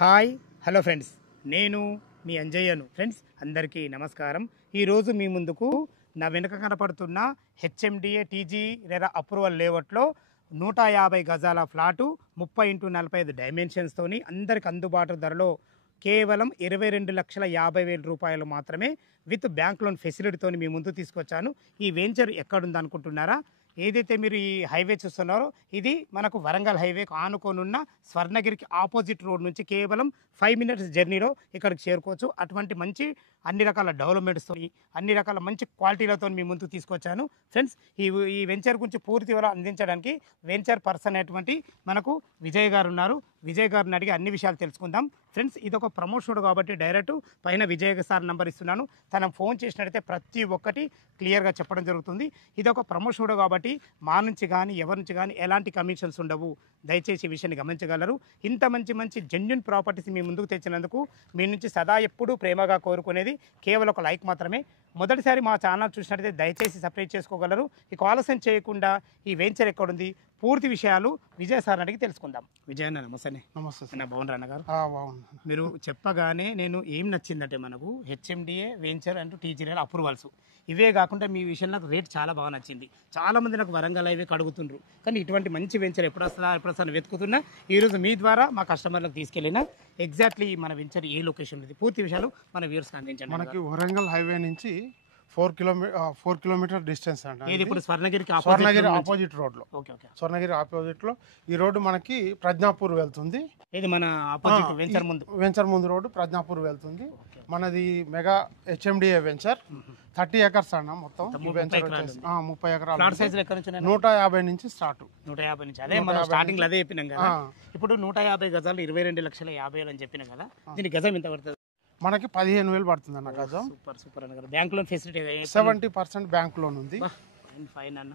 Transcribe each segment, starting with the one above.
Hi hello friends, నేను మీ అంజయ్యను. Friends అందరికీ నమస్కారం. ఈరోజు మీ ముందుకు నా వెనుక కనపడుతున్న హెచ్ఎండిఏ టీజీ లేదా అప్రూవల్ లేఅవుట్లో 150 గజాల ఫ్లాటు 30x45 డైమెన్షన్స్తోని అందరికి అందుబాటు ధరలో కేవలం 22,50,000 రూపాయలు మాత్రమే విత్ బ్యాంక్ లోన్ ఫెసిలిటీతో మీ ముందు తీసుకొచ్చాను. ఈ వెంచర్ ఎక్కడుంది అనుకుంటున్నారా? ఏదైతే మీరు ఈ హైవే చూస్తున్నారో ఇది మనకు వరంగల్ హైవేకు ఆనుకోనున్న స్వర్ణగిరికి ఆపోజిట్ రోడ్ నుంచి కేవలం 5 మినిట్స్ జర్నీలో ఇక్కడికి చేరుకోవచ్చు. అటువంటి మంచి అన్ని రకాల డెవలప్మెంట్స్తో అన్ని రకాల మంచి క్వాలిటీలతో మీ ముందుకు తీసుకొచ్చాను. ఫ్రెండ్స్ ఈ వెంచర్ గురించి పూర్తి వివరాలు అందించడానికి వెంచర్ పర్సన్ అయినటువంటి మనకు విజయ్ గారు ఉన్నారు. విజయ్ గారిని అడిగి అన్ని విషయాలు తెలుసుకుందాం. ఫ్రెండ్స్ ఇది ఒక ప్రమోషన్ కాబట్టి డైరెక్ట్ పైన విజయ్ సార్ నెంబర్ ఇస్తున్నాను. తన ఫోన్ చేసినట్టయితే ప్రతి ఒక్కటి క్లియర్గా చెప్పడం జరుగుతుంది. ఇది ఒక ప్రమోషన్ కాబట్టి మా నుంచి కానీ ఎవరి నుంచి కానీ ఎలాంటి కమిషన్స్ ఉండవు. దయచేసి ఈ విషయాన్ని గమనించగలరు. ఇంత మంచి జెన్యూన్ ప్రాపర్టీస్ మీ ముందుకు తెచ్చినందుకు మీ నుంచి సదా ఎప్పుడూ ప్రేమగా కోరుకునేది కేవలం ఒక లైక్ మాత్రమే. మొదటిసారి మా ఛానల్ చూసినట్టయితే దయచేసి సబ్స్క్రైబ్ చేసుకోగలరు. ఇక ఆలస్యం చేయకుండా ఈ వెంచర్ ఎక్కడుంది పూర్తి విషయాలు విజయ్ సార్ అడిగి తెలుసుకుందాం. విజయ్ అన్న నమస్తే. నమస్తే అన్న బాగున్నారు అన్నగారు? బాగున్నాను. మీరు చెప్పగానే నేను ఏం నచ్చిందంటే మనకు హెచ్ఎండిఏ వెంచర్ అంటూ టీజీఎల్ అప్రూవల్స్ ఇవే కాకుండా మీ విషయంలో నాకు రేట్ చాలా బాగా నచ్చింది. చాలామంది నాకు వరంగల్ హైవే అడుగుతుండ్రు, కానీ ఇటువంటి మంచి వెంచర్ ఎప్పుడు వస్తుందా వెతుకుతున్నా. ఈరోజు మీ ద్వారా మా కస్టమర్లకు తీసుకెళ్ళిన ఎగ్జాక్ట్లీ మన వెంచర్ ఏ లొకేషన్ ఉంది పూర్తి విషయాలు మన వ్యూవర్స్కి అందించండి. మనకి వరంగల్ హైవే నుంచి 4 కిలోమీటర్ డిస్టెన్స్ అండి. ఇది ఇప్పుడు స్వర్ణగిరి ఆపోజిట్ రోడ్ లో. Okay okay. స్వర్ణగిరి ఆపోజిట్ లో ఈ రోడ్డు మనకి ప్రజ్ఞాపూర్ వెళ్తుంది. ఇది మన ఆపోజిట్ వెంచర్ ముందు రోడ్డు ప్రజ్ఞాపూర్ వెళ్తుంది. మనది మెగా హెచ్ఎండిఏ వెంచర్ 30 ఎకర్స్ అన్న. మొత్తం 30 ఎకరాలు. 150 నుంచి స్టార్ట్. 150 నుంచి. అదే మనం స్టార్టింగ్ అదే చెప్పినాం కదా. ఇప్పుడు 150 గజాలు 22,50,000 అని చెప్పినాం కదా. దీని గజం ఎంత పడుతుంది? మనకి 15,000 పడుతుంది అన్న గజం. సూపర్ అన్న. Bank loan facility 70% bank loan ఉంది.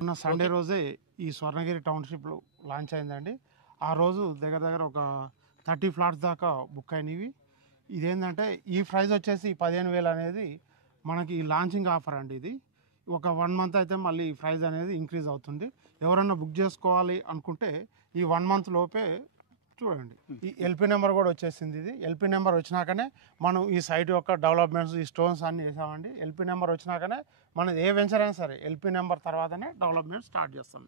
అన్న సండే రోజే ఈ స్వర్ణగిరి టౌన్షిప్ లో లాంచ్ అయిందండి. ఆ రోజు దగ్గర ఒక 30 ఫ్లాట్స్ దాకా బుక్ అయినవి. ఇదేంటంటే ఈ ప్రైస్ వచ్చేసి 15,000 అనేది మనకి లాంచింగ్ ఆఫర్ అండి. ఇది ఒక 1 మంత్ అయితే మళ్ళీ ఈ ప్రైస్ అనేది ఇంక్రీజ్ అవుతుంది. ఎవరన్నా బుక్ చేసుకోవాలి అనుకుంటే ఈ 1 మంత్ లోపే చూడండి. ఈ ఎల్పీ నెంబర్ కూడా వచ్చేసింది. ఇది ఎల్పీ నెంబర్ వచ్చినాకనే మనం ఈ సైట్ యొక్క డెవలప్మెంట్స్ ఈ స్టోన్స్ అన్ని వేసామండి. ఎల్పీ నెంబర్ వచ్చినాకనే మనది ఏ వెంచర్ అయినా సరే ఎల్పీ నెంబర్ తర్వాతనే డెవలప్మెంట్ స్టార్ట్ చేస్తాం.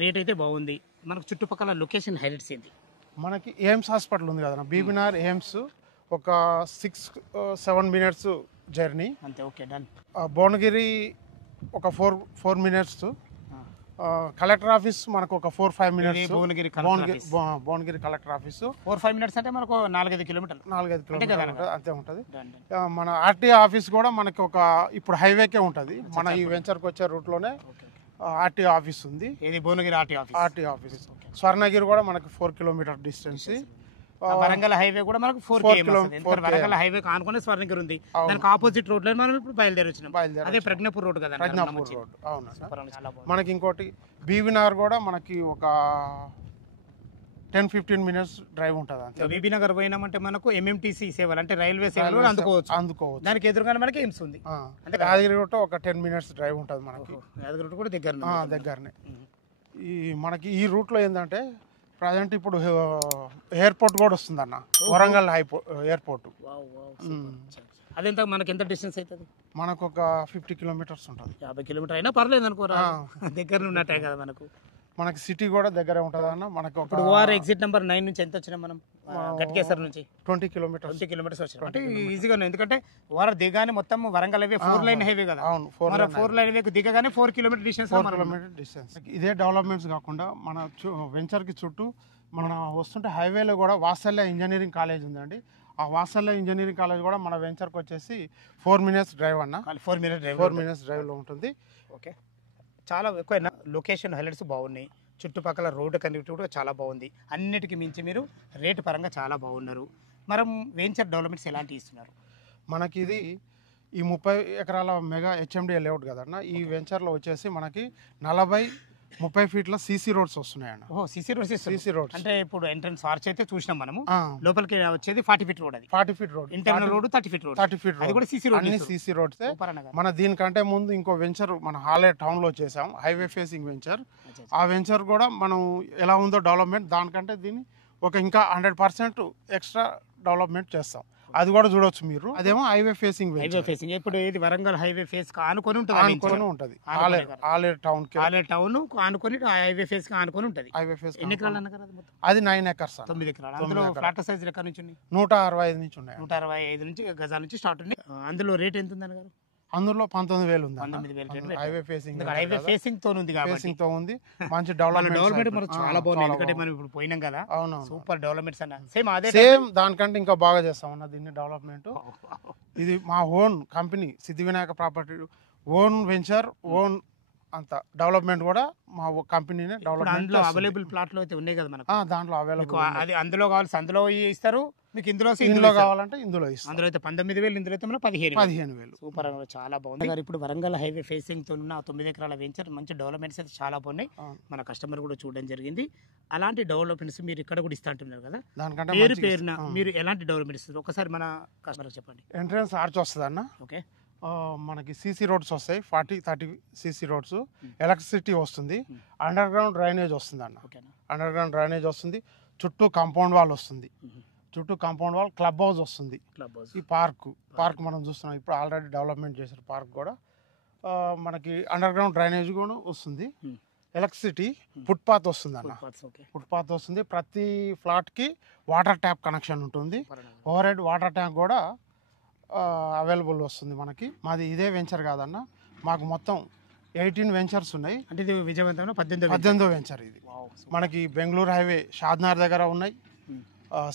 రేట్ అయితే బాగుంది. మనకు చుట్టుపక్కల లొకేషన్ హైలైట్స్ ఏంటి? మనకి ఎయిమ్స్ హాస్పిటల్ ఉంది కదా, బీబీనార్ ఎయిమ్స్ ఒక 6-7 మినిట్స్ జర్నీ అంతే. Okay done. భువనగిరి ఒక 4 మినిట్స్. కలెక్టర్ ఆఫీస్ మనకు ఒక 4-5 minutes. Bhuvanagiri collector office 4-5 minutes అంటే మనకు 4-5 కిలోమీటర్లు అంతే ఉంటుంది. మన ఆర్టీఓ ఆఫీస్ కూడా మనకి ఒక ఇప్పుడు హైవేకే ఉంటుంది. మన ఈ వెంచర్కి వచ్చే రూట్లోనే ఆర్టీఓ ఆఫీస్ ఉంది. ఇది భువనగిరి ఆర్టీఓ ఆఫీస్. స్వర్ణగిరి కూడా మనకి 4 కిలోమీటర్ డిస్టెన్స్. వరంగల్ హైవే కూడా మనకు 4 కిలోమీటర్. వరంగల్ హైవే ఆనుకునే స్వర్ణగిరి ఉంది. దానికి ఆపోజిట్ రోడ్ లో మనం ఇప్పుడు బయలుదేరి వచ్చినాం. అదే ప్రజ్ఞాపూర్ రోడ్ కదా. ప్రజ్ఞాపూర్ రోడ్. అవును. మనకి ఇంకోటి బీబీనగర్ కూడా మనకి ఒక 10-15 మినిట్స్ డ్రైవ్ ఉంటుంది. బీబీనగర్ పోయినామంటే మనకు ఎంఎంటీసీ సేవలు అంటే రైల్వే సేవలు అందుకోవచ్చు. దానికి ఎదురుగానే మనకి ఎయిమ్స్ ఉంది. అంటే యాదగిరి రోడ్ ఒక 10 మినిట్స్ డ్రైవ్ ఉంటుంది మనకి. యాదగిరి రోడ్ కూడా దగ్గరనే. ఈ మనకి ఈ రూట్ లో ఏంటంటే ప్రజెంట్ ఇప్పుడు ఎయిర్పోర్ట్ కూడా వస్తుంది అన్న. వరంగల్ ఎయిర్పోర్ట్. అదెంత మనకి ఎంత డిస్టెన్స్ అవుతుంది? మనకు ఒక 50 కిలోమీటర్స్ ఉంటుంది. 50 కిలోమీటర్ అయినా పర్లేదు అనుకోరా, దగ్గర ఉన్నట్టే కదా. మనకి సిటీ కూడా దగ్గరే ఉంటుంది అన్న. మనకు ఇప్పుడు ఓఆర్ ఎగ్జిట్ నెంబర్ 9 నుంచి ఎంత వచ్చినా మనం గట్కేసర్ నుంచి 20 కిలోమీటర్స్ వచ్చినాం అంటే ఈజీగా. ఎందుకంటే ఓఆర్ దిగానే మొత్తం వరంగల్ హైవే 4 లైన్ హైవే కదా. అవును. 4 లైన్ హైవే దిగగానే 4 కిలోమీటర్ డిస్టెన్స్. ఇదే డెవలప్మెంట్స్ కాకుండా మన వెంచర్ కి చుట్టూ మన వస్తుంటే హైవేలో కూడా వాత్సల్య ఇంజనీరింగ్ కాలేజ్ ఉందండి. ఆ వాత్సల్య ఇంజనీరింగ్ కాలేజ్ కూడా మన వెంచర్కి వచ్చేసి 4 మినిట్స్ డ్రైవ్ అన్న. 4 మినిట్స్ డ్రైవ్ లో ఉంటుంది. ఓకే. చాలా ఎక్కువ లొకేషన్ హైలైట్స్ బాగున్నాయి. చుట్టుపక్కల రోడ్డు కనెక్టివిటీ కూడా చాలా బాగుంది. అన్నిటికీ మించి మీరు రేటు పరంగా చాలా బాగున్నారు. మనం వెంచర్ డెవలప్మెంట్స్ ఎలాంటివి ఇస్తున్నారు? మనకి ఇది ఈ 30 ఎకరాల మెగా హెచ్ఎండిఏ లేఅవుట్ కదన్న. ఈ వెంచర్లో వచ్చేసి మనకి 40-30 ఫీట్ల సీసీ రోడ్స్ వస్తున్నాయండి. సీసీ రోడ్స్ అంటే ఇప్పుడు ఎంట్రన్స్ ఆర్చ్ అయితే చూసినాం మనము. లోపలికి వచ్చేది 40 ఫీట్ రోడ్. అది 40 feet road. Internal road 30 feet road. అది కూడా సీసీ రోడ్. అన్ని సీసీ రోడ్స్. మన దీనికంటే ముందు ఇంకో వెంచర్ మన హాలే టౌన్ లో చేసాం, హైవే ఫేసింగ్ వెంచర్. ఆ వెంచర్ కూడా మనం ఎలా ఉందో డెవలప్మెంట్ దానికంటే దీన్ని ఒక ఇంకా 100% ఎక్స్ట్రా డెవలప్మెంట్ చేస్తాం. అది కూడా చూడొచ్చు మీరు. అదేమో హైవే ఫేసింగ్ ఇప్పుడు ఇది వరంగల్ హైవే ఫేస్ ఆనుకొని ఉంటుంది. ఆలేరు టౌన్ ఆనుకొని హైవే ఫేస్ ఆనుకొని ఉంటుంది. హైవే ఫేస్ ఎన్ని ఎకరాలు అన్నారు కదా మొత్తం? అది 9 acres. 9 ఎకరాలు. అందులో ఫ్లాట్ సైజ్ ఎక్కడ నుంచి ఉన్నాయి? 165 నుంచి ఉన్నాయి. 165 నుంచి గజాల నుంచి స్టార్ట్ ఉన్నాయి. అందులో రేట్ ఎంత ఉంది అన్నగారు? అందులో 19,000 ఉంది. 19,000 హైవే ఫేసింగ్ తో ఉంది కాబట్టి తో ఉంది. మంచి డెవలప్మెంట్ మనకు చాలా బాగుంది. ఎందుకంటే మనం ఇప్పుడు పోయినాం కదా. అవును, సూపర్ డెవలప్మెంట్స్ అన్న. సేమ్ దానికంటే ఇంకా బాగా చేస్తాం అన్న దీన్ని డెవలప్మెంట్. ఇది మా ఓన్ కంపెనీ సిద్ధి Vinayaka property own venture own అంత డెవలప్మెంట్ కూడా మా కంపెనీనే డెవలప్మెంట్. అవైలబుల్ ప్లాట్లు అయితే ఉన్నాయి కదా మనకు. దాంట్లో అవైలబుల్. అది అందులో కావాల్సి అందులో ఇస్తారు మీకు, ఇందులో కావాలంటే ఇందులో ఇస్తారు. అందులో అయితే 19,000, ఇందులో అయితే 15,000. సూపర్ అన్న, చాలా బాగుంది. ఇప్పుడు వరంగల్ హైవే ఫేసింగ్ తో ఉన్న 9 ఎకరాల వెంచర్ మంచి డెవలప్మెంట్స్ అయితే చాలా బాగున్నాయి. మన కస్టమర్ కూడా చూడడం జరిగింది. అలాంటి డెవలప్మెంట్స్ మీరు ఇక్కడ కూడా ఇస్తా అంటున్నారు కదా. దానికంటే పేరున మీరు ఎలాంటి డెవలప్మెంట్ ఇస్తారు ఒకసారి మన కస్టమర్ చెప్పండి. ఎంట్రన్స్ ఆర్చ్ వస్తుంది అన్న. ఓకే, మనకి సీసీ రోడ్స్ వస్తాయి, 40-30 సీసీ రోడ్స్. ఎలక్ట్రిసిటీ వస్తుంది. అండర్ గ్రౌండ్ డ్రైనేజ్ వస్తుంది అన్న. అండర్ గ్రౌండ్ డ్రైనేజ్ వస్తుంది. చుట్టూ కాంపౌండ్ వాల్ వస్తుంది. కాంపౌండ్ వాల్, క్లబ్ హౌస్ వస్తుంది. ఈ పార్క్ మనం చూస్తున్నాం ఇప్పుడు ఆల్రెడీ డెవలప్మెంట్ చేశారు. పార్క్ కూడా మనకి అండర్ గ్రౌండ్ డ్రైనేజ్ కూడా వస్తుంది. ఎలక్ట్రిసిటీ, ఫుట్పాత్ వస్తుంది అన్న. ఫుట్పాత్ వస్తుంది. ప్రతి ఫ్లాట్కి వాటర్ ట్యాప్ కనెక్షన్ ఉంటుంది. ఓవర్ హెడ్ వాటర్ ట్యాంక్ కూడా అవైలబుల్ వస్తుంది మనకి. మాది ఇదే వెంచర్ కాదన్న, మాకు మొత్తం 18 వెంచర్స్ ఉన్నాయి. అంటే ఇది విజయవంతంలో 18వ వెంచర్ ఇది. మనకి బెంగళూరు హైవే షాద్నార్ దగ్గర ఉన్నాయి,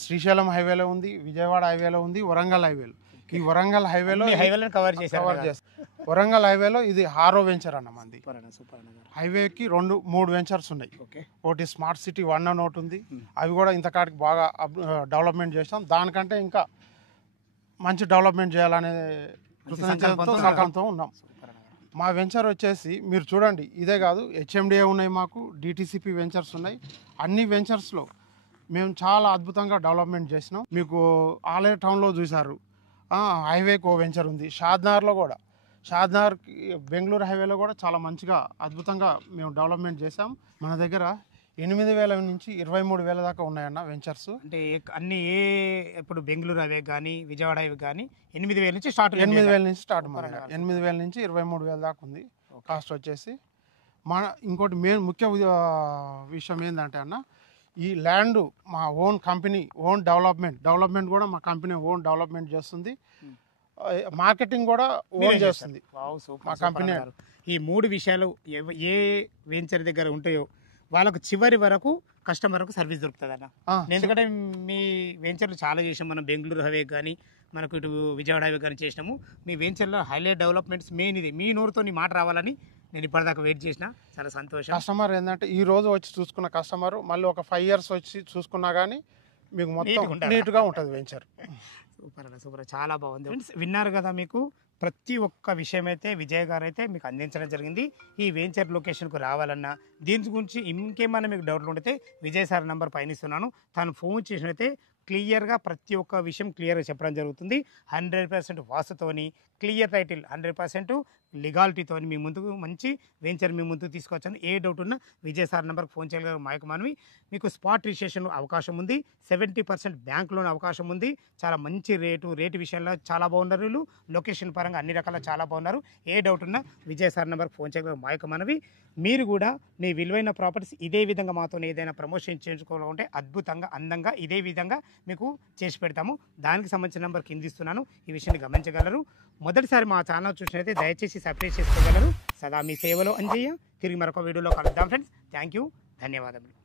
శ్రీశైలం హైవేలో ఉంది, విజయవాడ హైవేలో ఉంది, వరంగల్ హైవేలో. ఈ వరంగల్ హైవేలో కవర్ చేస్తారు. వరంగల్ హైవేలో ఇది 6వ వెంచర్ అన్న మంది. హైవేకి 3 వెంచర్స్ ఉన్నాయి. ఒకటి స్మార్ట్ సిటీ 1 and 1 ఉంది. అవి కూడా ఇంతకాడికి బాగా డెవలప్మెంట్ చేస్తాం. దానికంటే ఇంకా మంచి డెవలప్మెంట్ చేయాలనే సంకల్పంతో ఉన్నాం. మా వెంచర్ వచ్చేసి మీరు చూడండి, ఇదే కాదు హెచ్ఎండిఏ ఉన్నాయి, మాకు డిటిసిపి వెంచర్స్ ఉన్నాయి. అన్ని వెంచర్స్లో మేము చాలా అద్భుతంగా డెవలప్మెంట్ చేసినాం. మీకు ఆలేరు టౌన్లో చూశారు, హైవేకి ఓ వెంచర్ ఉంది. షాద్నార్లో కూడా, షాద్నార్ బెంగళూరు హైవేలో కూడా చాలా మంచిగా అద్భుతంగా మేము డెవలప్మెంట్ చేసాం. మన దగ్గర 8,000 నుంచి 23,000 దాకా ఉన్నాయన్న వెంచర్స్. అంటే అన్ని ఇప్పుడు బెంగళూరు హైవే కానీ విజయవాడ హైవే కానీ 8,000 నుంచి స్టార్ట్. 8,000 నుంచి స్టార్ట్. 8,000 నుంచి 23,000 దాకా ఉంది కాస్ట్ వచ్చేసి. మన ఇంకోటి ముఖ్య విషయం ఏంటంటే అన్న, ఈ ల్యాండ్ మా ఓన్ కంపెనీ ఓన్ డెవలప్మెంట్ కూడా మా కంపెనీ ఓన్ డెవలప్మెంట్ చేస్తుంది. మార్కెటింగ్ కూడా ఓన్ చేస్తుంది మా కంపెనీ. ఈ 3 విషయాలు ఏ వెంచర్ దగ్గర ఉంటాయో వాళ్ళకు చివరి వరకు కస్టమర్ వరకు సర్వీస్ దొరుకుతుంది అన్న. ఎందుకంటే మీ వెంచర్లు చాలా చేసాం మనం. బెంగళూరు హైవే కానీ మనకు ఇటు విజయవాడ హైవే కానీ చేసినాము. మీ వెంచర్లో హైలైట్ డెవలప్మెంట్స్ మెయిన్ ఇది. మీ నోరుతో నీ మాట రావాలని నేను ఇప్పటిదాకా వెయిట్ చేసిన. చాలా సంతోషం. కస్టమర్ ఏంటంటే ఈ రోజు వచ్చి చూసుకున్న కస్టమర్ మళ్ళీ ఒక 5 years వచ్చి చూసుకున్నా కానీ మీకు మొత్తం నీట్గా ఉంటుంది వెంచర్. సూపర్ అన్న, సూపర్, చాలా బాగుంది. ఫ్రెండ్స్ విన్నారు కదా, మీకు ప్రతి ఒక్క విషయం అయితే విజయ్ గారు అయితే మీకు అందించడం జరిగింది. ఈ వెంచర్ లొకేషన్కు రావాలన్నా దీని గురించి ఇంకేమైనా మీకు డౌట్లు ఉంటే విజయ్ సార్ నెంబర్ పైన ఇస్తున్నాను. తను ఫోన్ చేసినైతే క్లియర్గా ప్రతి ఒక్క విషయం క్లియర్గా చెప్పడం జరుగుతుంది. 100% వాస్తుతోని, క్లియర్ టైటిల్, 100% లీగాలిటీతో మీ ముందుకు మంచి వెంచర్ మీ ముందుకు తీసుకొచ్చాను. ఏ డౌట్ ఉన్నా విజయ్ సార్ నెంబర్కి ఫోన్ చేయగలరు. మనవి మీకు స్పాట్ రిజిస్ట్రేషన్ అవకాశం ఉంది. 70% బ్యాంక్ లోన్ అవకాశం ఉంది. చాలా మంచి రేటు విషయంలో చాలా బాగున్నారు వీళ్ళు. లొకేషన్ పరంగా అన్ని రకాల చాలా బాగున్నారు. ఏ డౌట్ ఉన్నా విజయ్ సార్ నెంబర్కి ఫోన్ చేయగలరు. మనవి మీరు కూడా మీ విలువైన ప్రాపర్టీస్ ఇదే విధంగా మాతో ఏదైనా ప్రమోషన్ చేయించుకోవాలంటే అద్భుతంగా అందంగా ఇదే విధంగా మీకు చేసి పెడతాము. దానికి సంబంధించిన నెంబర్ కింద ఇస్తున్నాను. ఈ విషయాన్ని గమనించగలరు. మొదటిసారి మా ఛానల్ చూసినైతే దయచేసి సబ్స్క్రైబ్ చేసుకోగలరు. సదా మీ సేవలో అంజయ్య. తిరిగి మరొక వీడియోలో కలుద్దాం ఫ్రెండ్స్. థ్యాంక్ యూ, ధన్యవాదములు.